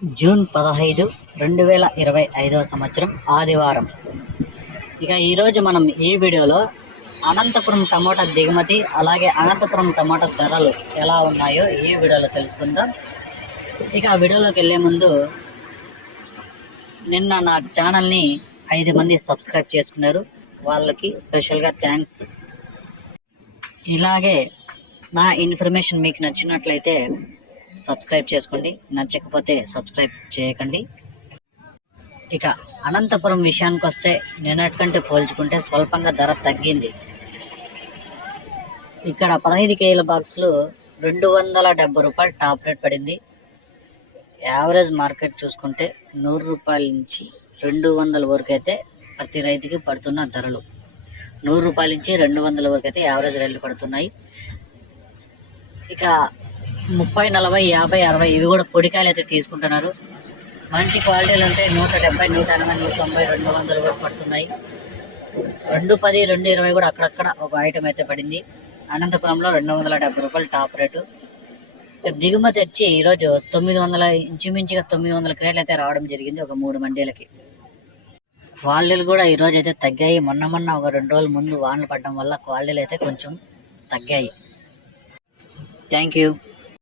June 15, 2025 సంవత్సరం ఆదివారం. ఇక ఈరోజు మనం ఈ వీడియోలో అనంతపురం టమోటా దిగుమతి, అలాగే అనంతపురం టమోటా ధరలు ఎలా ఉన్నాయో ఈ వీడియోలో తెలుసుకుందాం. ఇక ఆ వీడియోలోకి వెళ్ళే ముందు, నిన్న నా ఛానల్ని 5 మంది సబ్స్క్రైబ్ చేసుకున్నారు, వాళ్ళకి స్పెషల్గా థ్యాంక్స్. ఇలాగే నా ఇన్ఫర్మేషన్ మీకు నచ్చినట్లయితే సబ్స్క్రైబ్ చేసుకోండి, నచ్చకపోతే సబ్స్క్రైబ్ చేయకండి. ఇక అనంతపురం విషయానికి వస్తే నిన్నటికంటే పోల్చుకుంటే స్వల్పంగా ధర తగ్గింది. ఇక్కడ 15 కేజీల బాక్సులు 270 రూపాయలు టాప్ రేట్ పడింది. యావరేజ్ మార్కెట్ చూసుకుంటే 100 రూపాయల నుంచి 200 వరకు అయితే ప్రతి రైతుకి పడుతున్న ధరలు. 100 రూపాయల నుంచి 200 వరకు అయితే యావరేజ్ రేట్లు పడుతున్నాయి. ఇక 30, 40, 50, 60 ఇవి కూడా పొడికాయలు అయితే తీసుకుంటున్నారు. మంచి క్వాలిటీలు అంటే 170, 180, 190, 200 వరకు పడుతున్నాయి. 210, 220 కూడా అక్కడక్కడ ఒక ఐటమ్ అయితే పడింది. అనంతపురంలో 270 రూపాయలు టాప్ రేటు. దిగుమతి వచ్చి ఈరోజు 900, ఇంచుమించుగా 900 క్రేట్లు అయితే రావడం జరిగింది ఒక 3 మండీలకి. క్వాలిటీలు కూడా ఈరోజు అయితే తగ్గాయి. మొన్న ఒక 2 రోజుల ముందు వానలు పడడం వల్ల క్వాలిటీలు అయితే కొంచెం తగ్గాయి. Thank you.